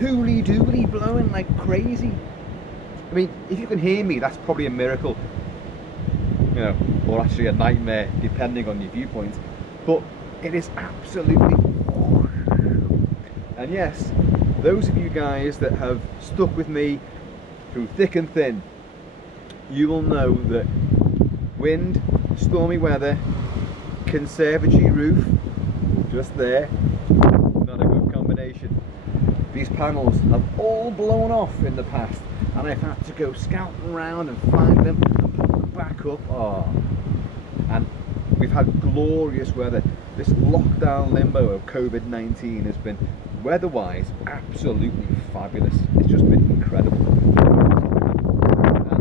hooly-dooly blowing like crazy. I mean, if you can hear me, that's probably a miracle, you know, or actually a nightmare, depending on your viewpoint. But it is absolutely. And yes, those of you guys that have stuck with me through thick and thin, you will know that wind, stormy weather, conservatory roof, just there, not a good combination. These panels have all blown off in the past, and I've had to go scouting around and find them and put them back up. Oh. And we've had glorious weather. This lockdown limbo of COVID-19 has been, weather-wise, absolutely fabulous. It's just been incredible. And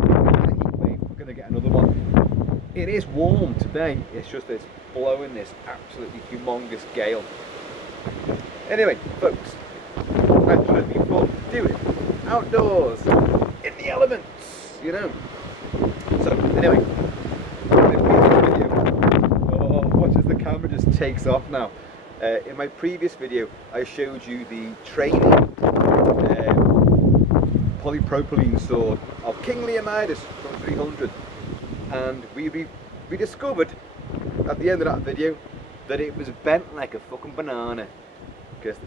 we've had a heat wave. We're going to get another one. It is warm today. It's just it's blowing this absolutely humongous gale. Anyway, folks, I thought it'd be fun to do it outdoors, in the elements, you know. So anyway, watch as the camera just takes off now. In my previous video, I showed you the training polypropylene sword of King Leonidas from 300, and we discovered at the end of that video that it was bent like a fucking banana, because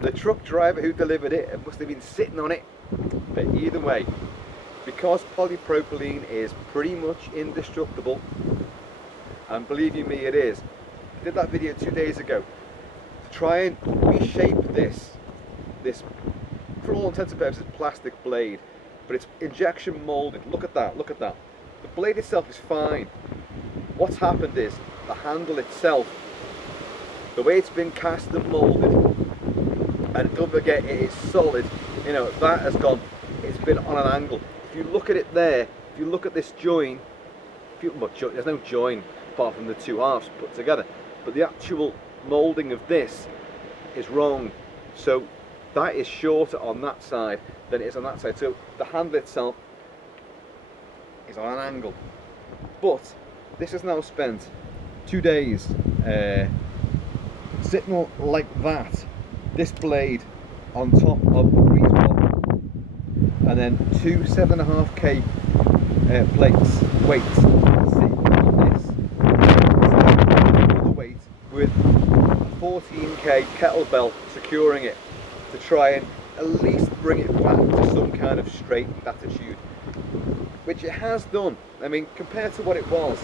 the truck driver who delivered it must have been sitting on it. But either way, because polypropylene is pretty much indestructible, and believe you me, it is. I did that video 2 days ago to try and reshape this for all intents and purposes plastic blade, but it's injection molded. Look at that, look at that. The blade itself is fine. What's happened is the handle itself, the way it's been cast and molded, and don't forget it is solid, you know, that has gone, it's been on an angle. If you look at it there, if you look at this join, there's no join apart from the two halves put together, but the actual moulding of this is wrong. So that is shorter on that side than it is on that side. So the handle itself is on an angle. But this has now spent 2 days sitting like that, this blade on top of the breeze block, and then two 7.5K plates, weights, sitting on this weight with a 14K kettlebell securing it to try and at least bring it back to some kind of straight attitude, which it has done. I mean, compared to what it was,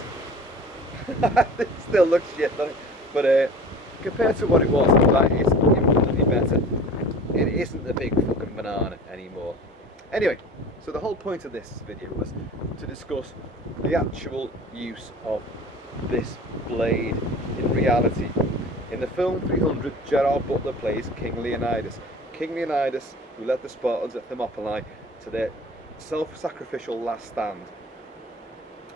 it still looks shit, doesn't it? But compared to what it was, that is infinitely better. It isn't a big fucking banana anymore. Anyway, so the whole point of this video was to discuss the actual use of this blade in reality. In the film 300, Gerard Butler plays King Leonidas. King Leonidas, who led the Spartans at Thermopylae to their self-sacrificial last stand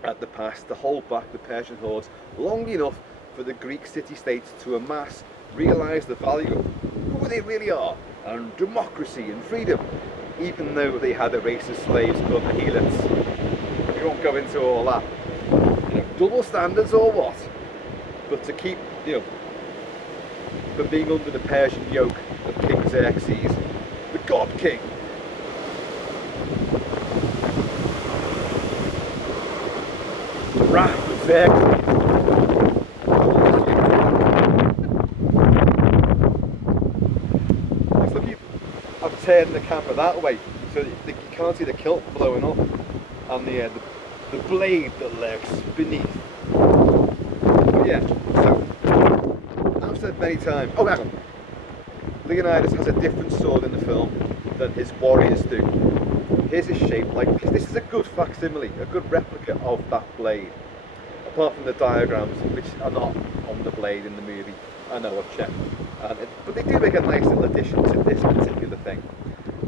at the pass to hold back the Persian hordes long enough for the Greek city-states to amass, realise the value of who they really are, and democracy and freedom, even though they had a race of slaves called the helots. We won't go into all that. You know, double standards or what? But to keep, you know, from being under the Persian yoke of King Xerxes, the God King. The wrath of Xerxes. I've turned the camera that way so that you can't see the kilt blowing up and the blade that lurks beneath. But yeah, so I've said many times, oh hang on, Leonidas has a different sword in the film than his warriors do. His is shaped like this. This is a good facsimile, a good replica of that blade, apart from the diagrams which are not on the blade in the movie. I know, I've checked, but they do make a nice little addition to this particular thing.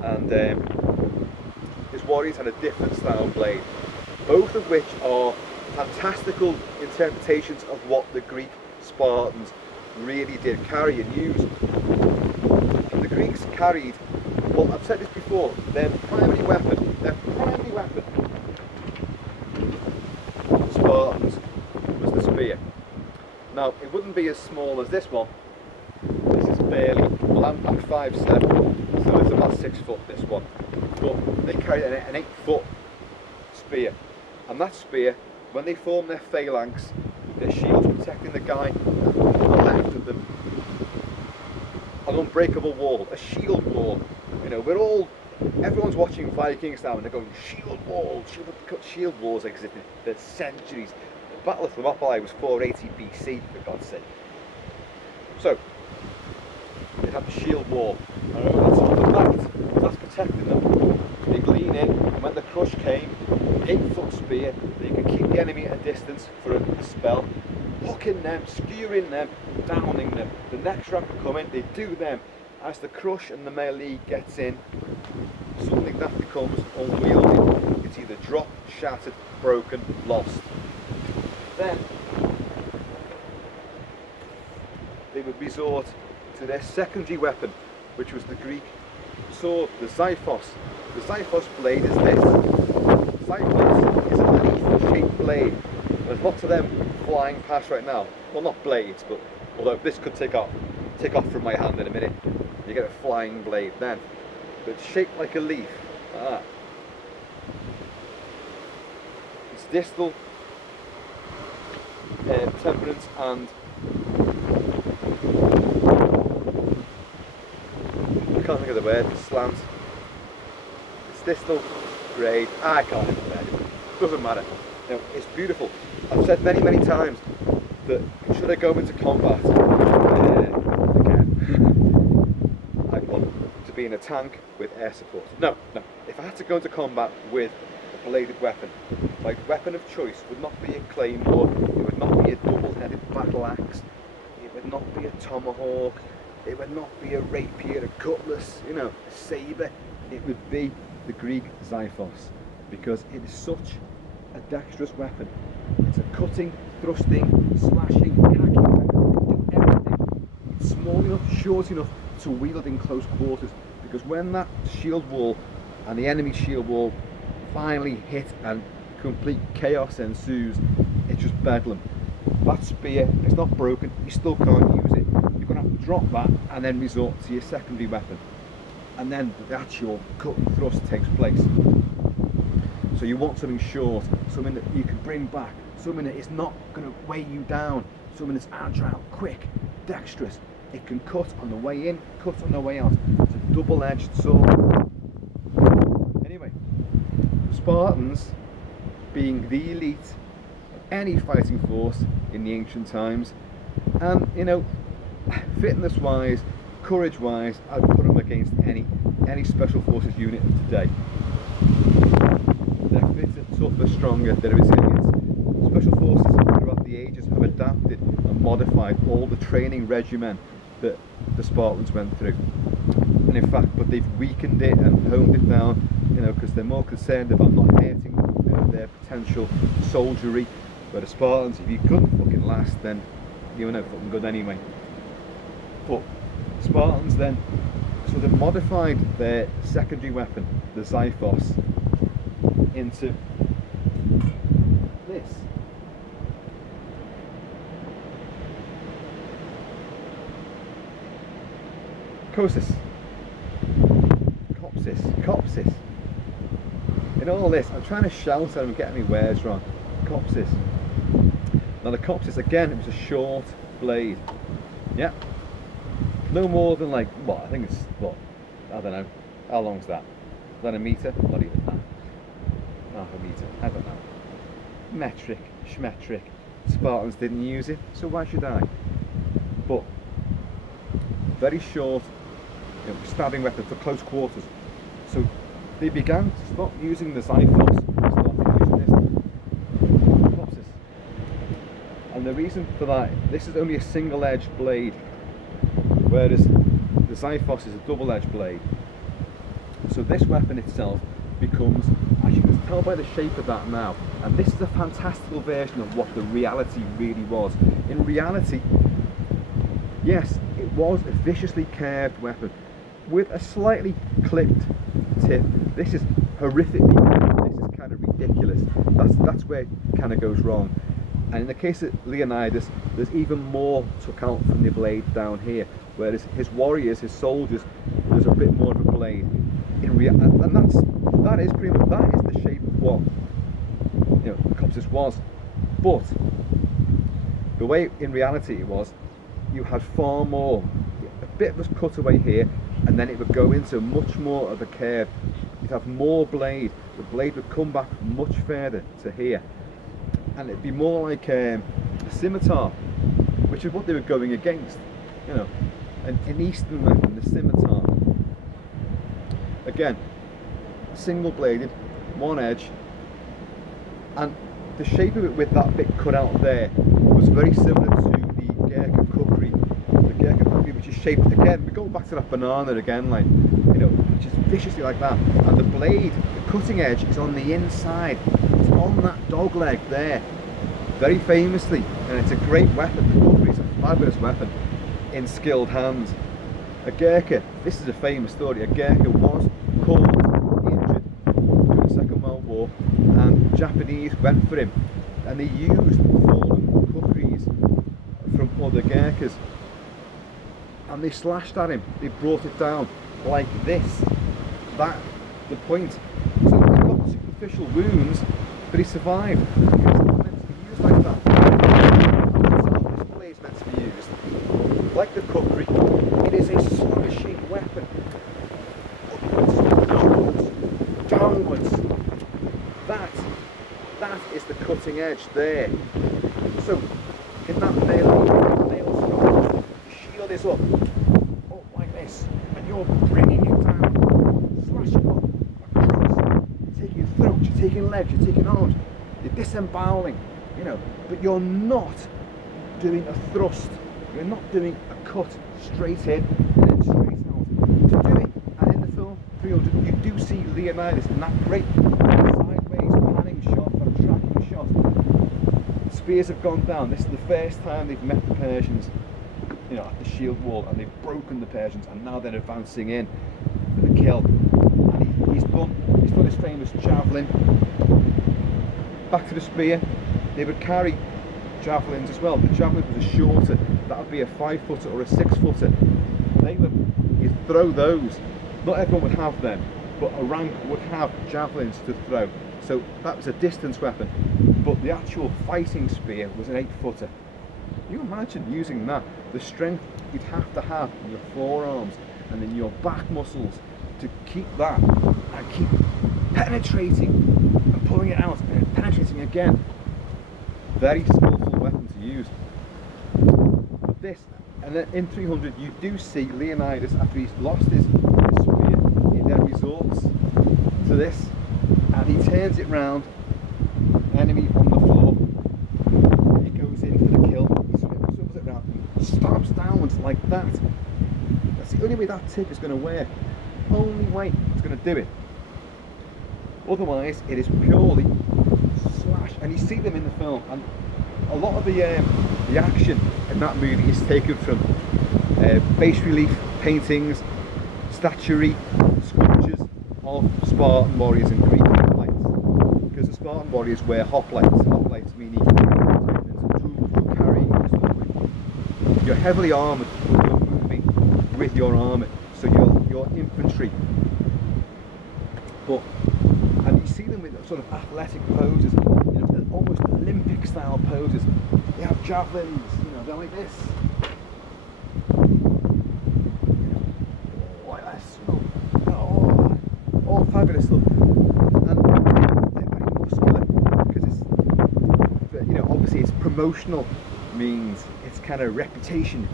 And his warriors had a different style blade, both of which are fantastical interpretations of what the Greek Spartans really did carry and use. And the Greeks carried, well, I've said this before, their primary weapon, Spartans, was the spear. Now, it wouldn't be as small as this one. This is barely Well, I'm 5'7", so it's about 6 foot, this one. But they carry an 8 foot spear. And that spear, when they form their phalanx, their shields protecting the guy to the left of them. An unbreakable wall, a shield wall. You know, everyone's watching Vikings now and they're going, shield wall, shield walls existed for centuries. The Battle of Thermopylae was 480 BC, for God's sake. So, they had the shield wall. And that's the fact, that's protecting them. They lean in, and when the crush came, 8 foot spear, they could keep the enemy at a distance for a spell, hooking them, skewering them, downing them. The next round come in, they do them. As the crush and the melee gets in, something that becomes unwieldy. It's either dropped, shattered, broken, lost. Then they would resort to their secondary weapon, which was the Greek sword, the xiphos. The xiphos blade is this. Xiphos is a leaf-shaped blade. There's lots of them flying past right now. Well, not blades, but although this could take off from my hand in a minute. You get a flying blade then. But it's shaped like a leaf. It's distal, temperance, and I can't think of the word. Slant. It's distal, grade. I can't think of the word. Doesn't matter. You know, it's beautiful. I've said many, many times that should I go into combat again, I want to be in a tank with air support. No. If I had to go into combat with a bladed weapon, my weapon of choice would not be a claymore, it would not be a double-headed battle axe, it would not be a tomahawk, it would not be a rapier, a cutlass, you know, a sabre. It would be the Greek xiphos, because it is such a dexterous weapon. It's a cutting, thrusting, slashing, hacking weapon. It can do everything. It's small enough, short enough to wield in close quarters, because when that shield wall and the enemy shield wall finally hit and complete chaos ensues, it's just bedlam. That spear, it's not broken, you still can't use it. You're going to have to drop that and then resort to your secondary weapon. And then the actual cut and thrust takes place. So you want something short, something that you can bring back, something that is not going to weigh you down, something that's agile, quick, dexterous. It can cut on the way in, cut on the way out. It's a double-edged sword. Anyway, the Spartans, being the elite of any fighting force in the ancient times, and you know, fitness-wise, courage-wise, I'd put them against any special forces unit of today. They're fitter, tougher, stronger, they're resilient. Special forces throughout the ages have adapted and modified all the training regimen that the Spartans went through. And in fact, but they've weakened it and honed it down, you know, because they're more concerned about not hurting their potential soldiery. But the Spartans, if you couldn't fucking last, then you were no fucking good anyway. But Spartans then, so they modified their secondary weapon, the xiphos, into this. Copsis. In all this, I'm trying to shout and I'm getting my words wrong. Copsis. Now the copsis, again, it was a short blade. Yeah. No more than like, what, I think it's, what, I don't know. How long's that? Is that a metre? Not even that. Half a metre, I don't know. Metric, schmetric. Spartans didn't use it, so why should I? But, very short, you know, stabbing weapon for close quarters. So they began to stop using the xiphos, started using this copsis. And the reason for that, this is only a single-edged blade, whereas the xiphos is a double-edged blade. So this weapon itself becomes, as you can tell by the shape of that now, and this is a fantastical version of what the reality really was. In reality, yes, it was a viciously curved weapon with a slightly clipped tip. This is horrifically, this is kind of ridiculous. That's where it kind of goes wrong. And in the case of Leonidas, there's even more took out from the blade down here, whereas his warriors, his soldiers, there's a bit more of a blade. And that is the shape of what, you know, Copsis was. But the way in reality it was, you had far more, a bit of a cutaway here, and then it would go into much more of a curve. You'd have more blade. The blade would come back much further to here, and it'd be more like a scimitar, which is what they were going against, you know, an eastern weapon, the scimitar. Again, single bladed, one edge, and the shape of it with that bit cut out there was very similar to the Gurkha kukri. The Gurkha kukri, which is shaped again, we go back to that banana again, like, you know, which is viciously like that. And the blade, the cutting edge, is on the inside. It's on that dog leg there, very famously, and it's a great weapon. The kukri is a fabulous weapon in skilled hands. A Gurkha, this is a famous story, a Gurkha was caught injured during the Second World War, and Japanese went for him, and they used fallen kukris from other Gurkhas, and they slashed at him. They brought it down like this. That's the point. So he got superficial wounds, but he survived because it's not meant to be used like that. That's how this blade is meant to be used. Like the kukri, it is a slashing weapon. Downwards. That is the cutting edge there. So in that nail strike, the shield is up, like this, and you're bringing it down, slashing up across. You're taking throat, you're taking legs, you're taking arms, you're disemboweling, you know, but you're not doing a thrust. You're not doing a cut straight in and then straight out. To do it, and in the film 300, you do see Leonidas in that great sideways panning shot, that tracking shot. Spears have gone down. This is the first time they've met the Persians, you know, at the shield wall, and they've broken the Persians, and now they're advancing in for the kill. And he's done his famous javelin. Back to the spear. They would carry javelins as well. The javelin was a shorter, that would be a 5-footer or a 6-footer. You throw those. Not everyone would have them, but a rank would have javelins to throw. So that was a distance weapon. But the actual fighting spear was an 8-footer. You imagine using that, the strength you'd have to have in your forearms and in your back muscles to keep that and keep penetrating and pulling it out and penetrating again. Very skillful weapon to use. But this, and then in 300 you do see Leonidas, after he's lost his spear, he then resorts to this, and he turns it round, enemy on the floor, he goes in for the kill, he swivels it round, and stomps downwards like that. That's the only way that tip is going to work. Only way it's going to do it. Otherwise, it is purely slash, and you see them in the film, and a lot of the action in that movie is taken from bas relief paintings, statuary, sculptures of Spartan warriors and Greek hoplites. Because the Spartan warriors wear hoplites. Hoplites meaning tools you're carrying and stuff with you. You're heavily armoured, you're moving with your armour, so you're infantry. And you see them with sort of athletic poses, you know, almost Olympic style poses. They have javelins, you know, they're like this. You know, like this, you know, all fabulous stuff. And they're very muscular because it's, you know, obviously it's promotional means, it's kind of reputation.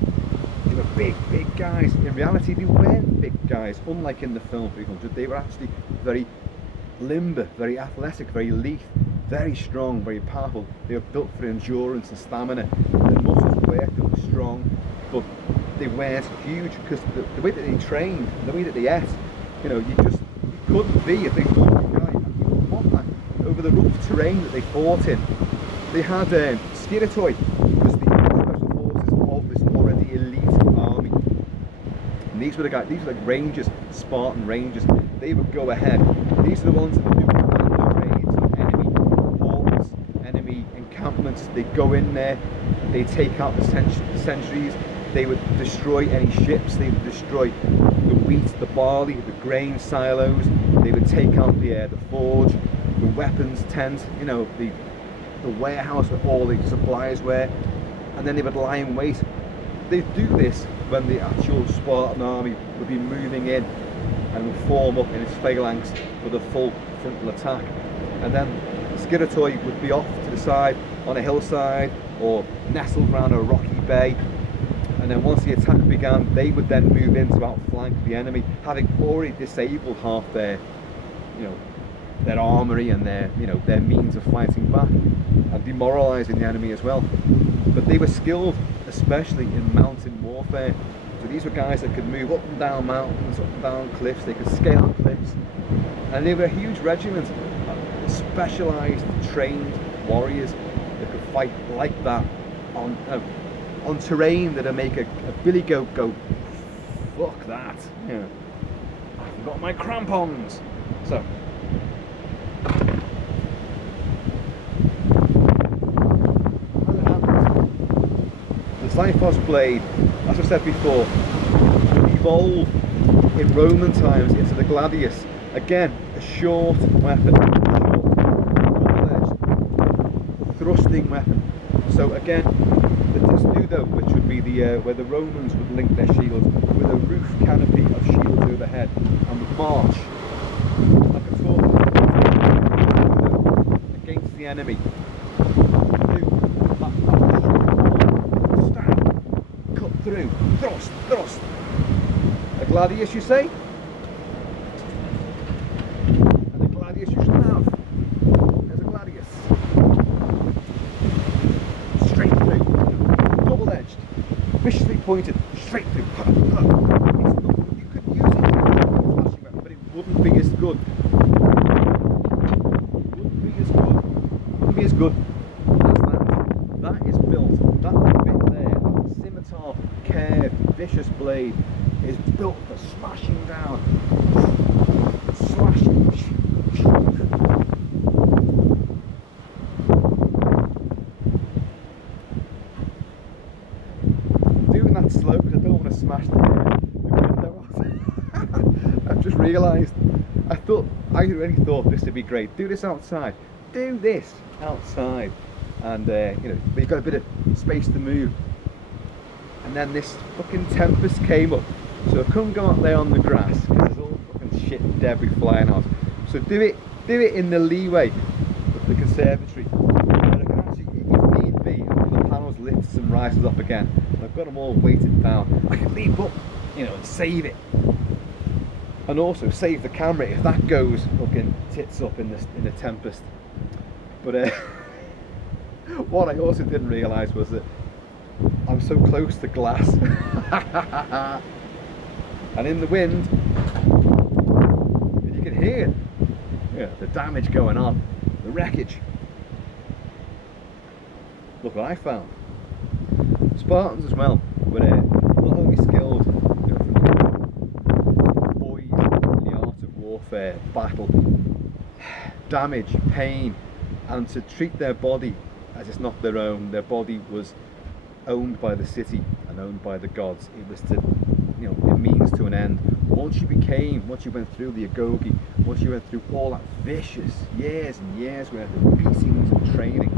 They were big guys. In reality, they weren't big guys. Unlike in the film 300, they were actually very limber, very athletic, very lithe, very strong, very powerful. They were built for endurance and stamina. Their muscles worked, they were strong, but they weren't huge because the way that they trained, the way that they ate, you know, you couldn't be a big bulky guy. And you wouldn't want that over the rough terrain that they fought in. They had Skiratoi, was the special forces of this already elite army. And these were the guys, these were like rangers, Spartan rangers. They would go ahead. These are the ones that would do commando raids on enemy ports, enemy encampments. tents, they'd go in there, they'd take out the sentries, they would destroy any ships, they would destroy the wheat, the barley, the grain silos, they would take out the forge, the weapons tent, you know, the warehouse where all the supplies were, and then they would lie in wait. They'd do this when the actual Spartan army would be moving in and would form up in its phalanx for the full frontal attack. And then the conservatory would be off to the side on a hillside or nestled around a rocky bay. And then once the attack began, they would then move in to outflank the enemy, having already disabled half their, you know, their armory and their, you know, their means of fighting back, and demoralising the enemy as well. But they were skilled, especially in mountain warfare. So these were guys that could move up and down mountains, up and down cliffs. They could scale cliffs, and they were a huge regiment of specialised, trained warriors that could fight like that on terrain that'll make a billy goat go, fuck that. Yeah. I forgot my crampons. So. The Zyphos blade, as I said before, will evolve in Roman times into the gladius. Again, a short weapon, double-edged, thrusting weapon. So again, the testudo, which would be the where the Romans would link their shields with a roof canopy of shields overhead and would march like a tortoise against the enemy. Cut through, thrust. A gladius, you say? And a gladius you should have. There's a gladius. Straight through, double-edged, viciously pointed, straight through. You could use it as a flashing weapon, but it wouldn't be as good. Wouldn't be as good as that. That is built. That bit there, that scimitar, curved, vicious blade, is built for smashing down, slashing. Doing that slow because I don't want to smash the window off. I've just realised. I really thought this would be great. Do this outside. Do this outside, and you know, you've got a bit of space to move. And then this fucking Tempest came up, so I couldn't go out there on the grass because there's all fucking shit and debris flying out. So do it in the leeway of the conservatory. And I can actually, if need be, when the panels lifts and rises up again, and I've got them all weighted down, I can leap up, you know, and save it. And also save the camera if that goes fucking tits up in the Tempest. But what I also didn't realise was that I'm so close to glass. And in the wind, you can hear the damage going on, the wreckage. Look what I found. Spartans as well were not only skilled, you know, from boys in the art of warfare, battle, damage, pain, and to treat their body as it's not their own. Their body was owned by the city and owned by the gods. It was to, you know, a means to an end. Once you went through the agoge, once you went through all that vicious years and years worth of beatings and training,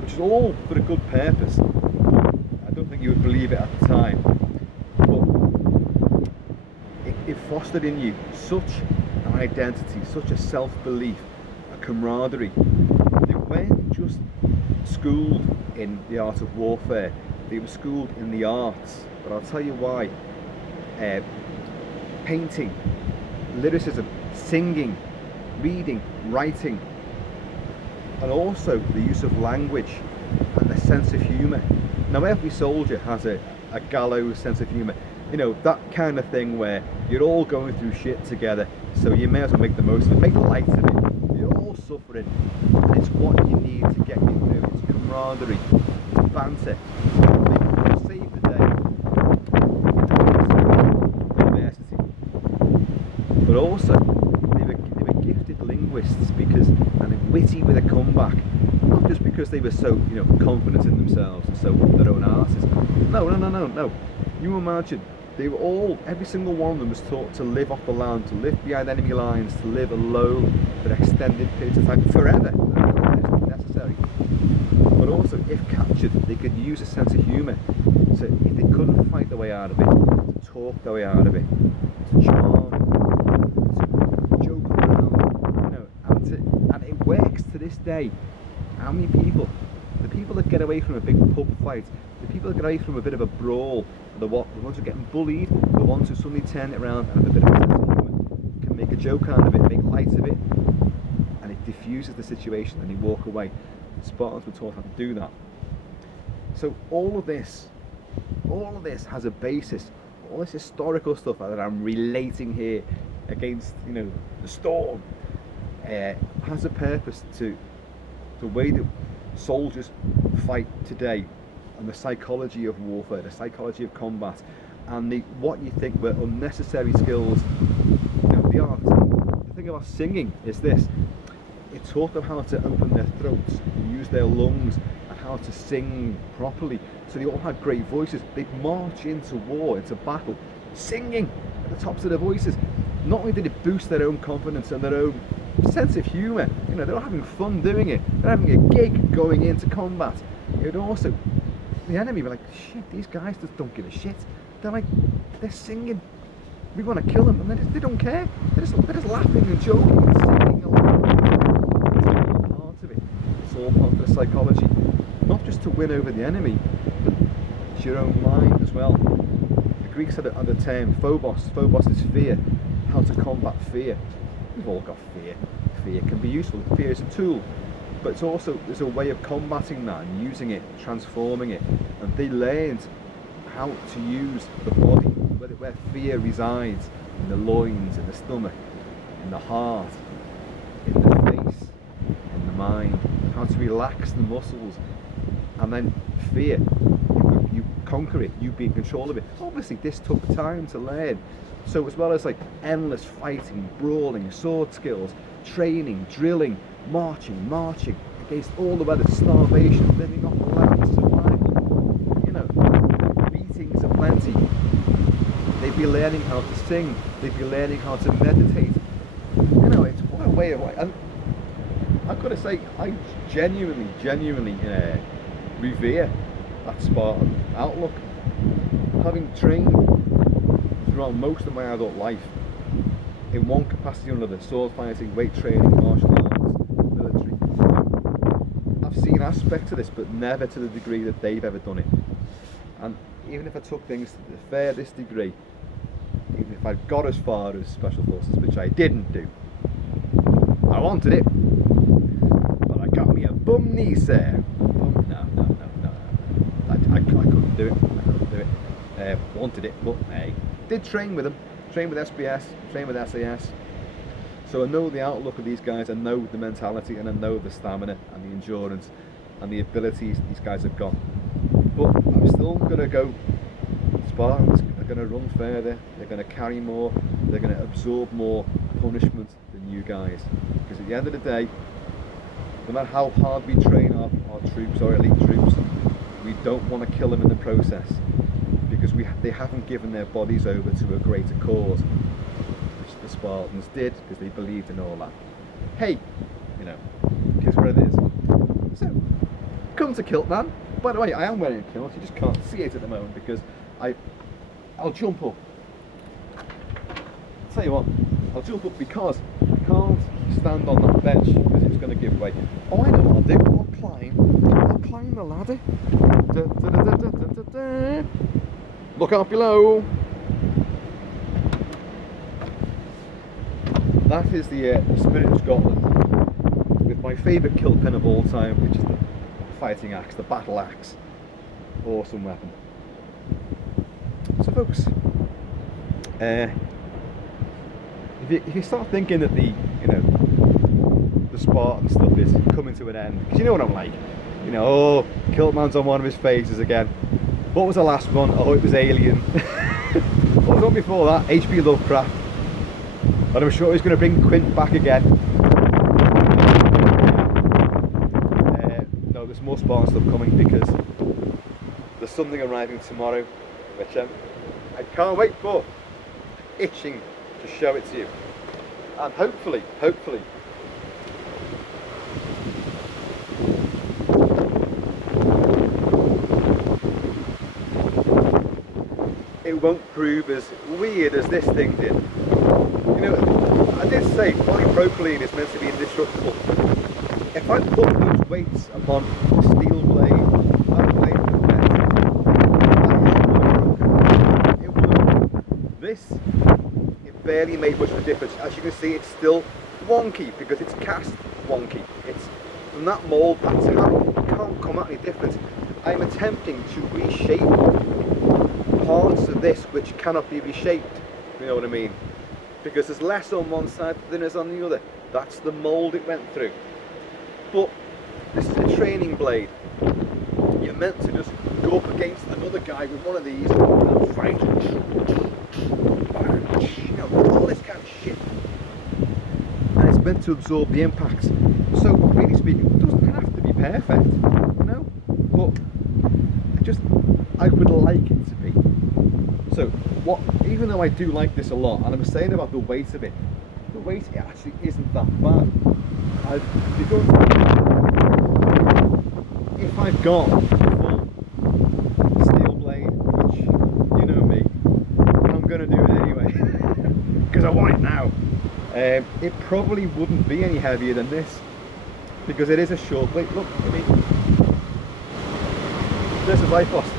which is all for a good purpose. I don't think you would believe it at the time, but it fostered in you such an identity, such a self-belief, a camaraderie. They weren't just schooled in the art of warfare, they were schooled in the arts. But I'll tell you why. Painting, lyricism, singing, reading, writing, and also the use of language and a sense of humour. Now every soldier has a gallows sense of humour, you know, that kind of thing where you're all going through shit together, so you may as well make the most of it, make light of it. You're all suffering, and it's what you need to get you through. It's camaraderie, it's banter, save the day, adversity. But also, they were gifted linguists, because, and witty with a comeback, Not just because they were so, confident in themselves and so up their own arses. No. You imagine, every single one of them was taught to live off the land, to live behind enemy lines, to live alone for extended periods of time, forever. Necessary. But also, if captured, they could use a sense of humour. So if they couldn't fight their way out of it, to talk their way out of it, to charm, to joke around, and it works to this day. How many people, the people that get away from a big pub fight, the people that get away from a bit of a brawl, the ones who are getting bullied, the ones who suddenly turn it around and have a bit of a sense of humour, can make a joke out of it, make light of it, and it diffuses the situation and they walk away. Spartans were taught how to do that. So all of this has a basis. All this historical stuff that I'm relating here against, the storm, has a purpose to the way that soldiers fight today, and the psychology of warfare, the psychology of combat, and what you think were unnecessary skills. The art. The thing about singing is this: it taught them how to open their throats, use their lungs, and how to sing properly. So they all had great voices. They'd march into war, into battle, singing at the tops of their voices. Not only did it boost their own confidence and their own sense of humour, they're having fun doing it. They're having a gig going into combat. It also, the enemy were like, shit, these guys just don't give a shit. They're singing. We want to kill them, and they don't care. They're just laughing and joking and singing along. It's all part of it. It's all part of the psychology. Not just to win over the enemy, but it's your own mind as well. The Greeks had a term, phobos. Phobos is fear. How to combat fear. We've all got fear. Fear can be useful. Fear is a tool. But it's also, there's a way of combating that and using it, transforming it. And they learned how to use the body, where fear resides, in the loins, in the stomach, in the heart, in the face, in the mind, how to relax the muscles, and then fear, you conquer it, you be in control of it. Obviously this took time to learn. So as well as endless fighting, brawling, sword skills, training, drilling, marching against all the weather, starvation, living off the land, survival, beatings aplenty. They'd be learning how to sing, they'd be learning how to meditate. It's what a way of life. And I've got to say, I genuinely revere that Spartan outlook. Having trained throughout most of my adult life, in one capacity or another, sword fighting, weight training, martial arts, military, I've seen aspects of this, but never to the degree that they've ever done it. And even if I took things to the furthest degree, even if I got as far as Special Forces, which I didn't do, I wanted it, but I got me a bum knee, sir. No. I couldn't do it. Wanted it, but hey, did train with them, train with SBS, train with SAS. So I know the outlook of these guys, I know the mentality, and I know the stamina and the endurance and the abilities these guys have got. But I'm still going to go, Spartans are going to run further, they're going to carry more, they're going to absorb more punishment than you guys. Because at the end of the day, no matter how hard we train our troops, our elite troops, we don't want to kill them in the process, because they haven't given their bodies over to a greater cause, which the Spartans did, because they believed in all that. Hey, here's where it is. So, come to Kilt-Man. By the way, I am wearing a kilt, you just can't see it at the moment because I'll jump up. I'll tell you what, I'll jump up because I can't stand on that bench because it's going to give way. Oh, I know what I'll do. I'll climb the ladder. Look out below. That is the Spirit of Scotland, with my favourite kilt pen of all time, which is the fighting axe, the battle axe. Awesome weapon. So folks, if you start thinking that the Spartan stuff is coming to an end, because you know what I'm like, oh, Kilt-Man's on one of his phases again. What was the last one? Oh, it was Alien. What was the one before that? H.P. Lovecraft. And I'm sure he's going to bring Quint back again. more Spartan stuff coming because there's something arriving tomorrow, which I can't wait for. Itching to show it to you, and hopefully, it won't prove as weird as this thing did. You know, I did say polypropylene is meant to be indestructible. If I put those weights upon the steel blade, that blade would bend. It would. This, it barely made much of a difference. As you can see, it's still wonky because it's cast wonky. It's from that mould, that's how it can't come out any different. I'm attempting to reshape parts of this which cannot be reshaped, you know what I mean? Because there's less on one side than there is on the other. That's the mould it went through. But this is a training blade. You're meant to just go up against another guy with one of these and fight, you know, all this kind of shit. And it's meant to absorb the impacts. So really speaking, it doesn't have to be perfect, you know? But I would like it to be. So even though I do like this a lot, and I was saying about the weight of it, the weight actually isn't that bad. Because if I've got a full steel blade, which you know me, I'm gonna do it anyway because I want it now. It probably wouldn't be any heavier than this because it is a short blade. Look, I mean, this is life lost.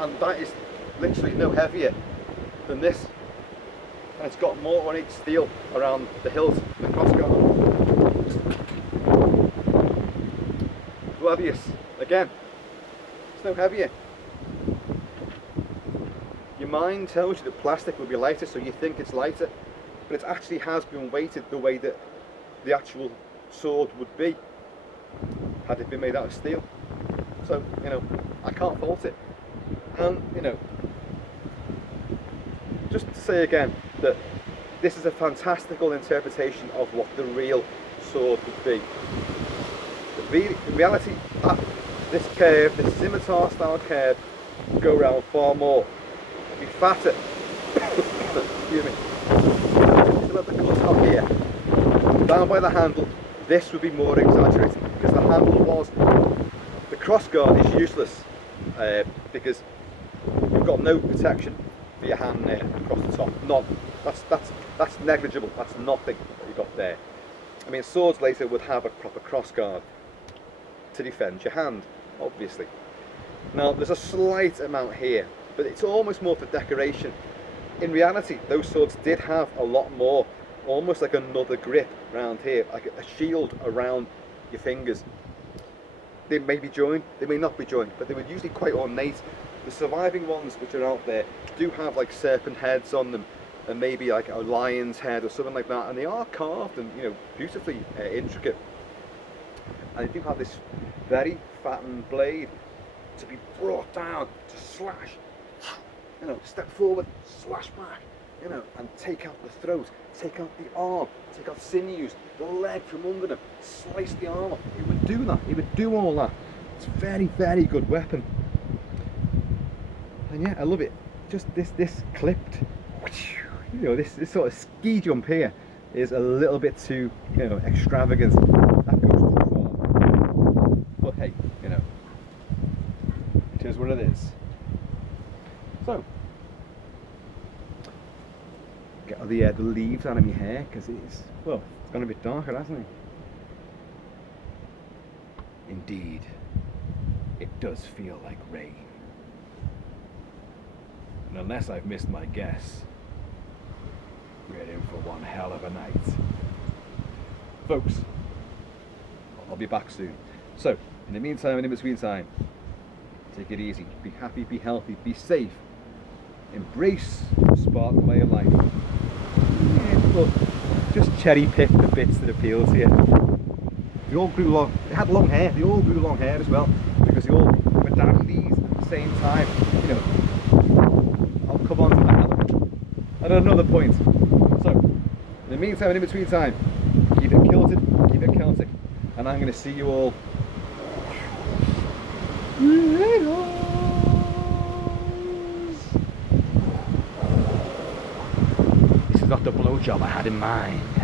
And that is literally no heavier than this, and it's got more on each steel around the hills, the crossguard. Gladius, again, it's no heavier. Your mind tells you that plastic will be lighter, so you think it's lighter, but it actually has been weighted the way that the actual sword would be had it been made out of steel. So, you know, I can't fault it. And, you know, just to say again that this is a fantastical interpretation of what the real sword would be. In reality, this curve, this scimitar style curve, would go around far more. It'd be fatter. Excuse me. Still at the cut here. Down by the handle, this would be more exaggerated because the handle was. The crossguard is useless because you've got no protection for your hand there across the top. None. That's negligible. That's nothing that you've got there. I mean, swords later would have a proper crossguard to defend your hand, obviously. Now, there's a slight amount here, but it's almost more for decoration. In reality, those swords did have a lot more, almost like another grip around here, like a shield around your fingers. They may be joined, they may not be joined, but they were usually quite ornate. The surviving ones which are out there do have like serpent heads on them, and maybe like a lion's head or something like that, and they are carved and, you know, beautifully intricate. And they do have this very fattened blade to be brought down to slash, you know, step forward, slash back, you know, and take out the throat, take out the arm, take out sinews, the leg from under them, slice the arm off. It would do that, it would do all that. It's a very, very good weapon. And yeah, I love it. Just this clipped, you know, this sort of ski jump here is a little bit too, you know, extravagant. That goes too far. But hey, you know, it is what it is. So, get all the leaves out of my hair because it's, well, it's gone a bit darker, hasn't it? Indeed, it does feel like rain. And unless I've missed my guess, we're in for one hell of a night. Folks, I'll be back soon. So, in the meantime and in between time, take it easy, be happy, be healthy, be safe, embrace the Spartan way of life. Yeah, but just cherry pick the bits that appeal to you. They all grew long, they had long hair, they all grew long hair as well, because they all were dandies at the same time, you know. I'll come on to that at another point. So, In the meantime and in between time, keep it kilted, keep it Celtic, and I'm going to see you all later. This is not the blowjob I had in mind.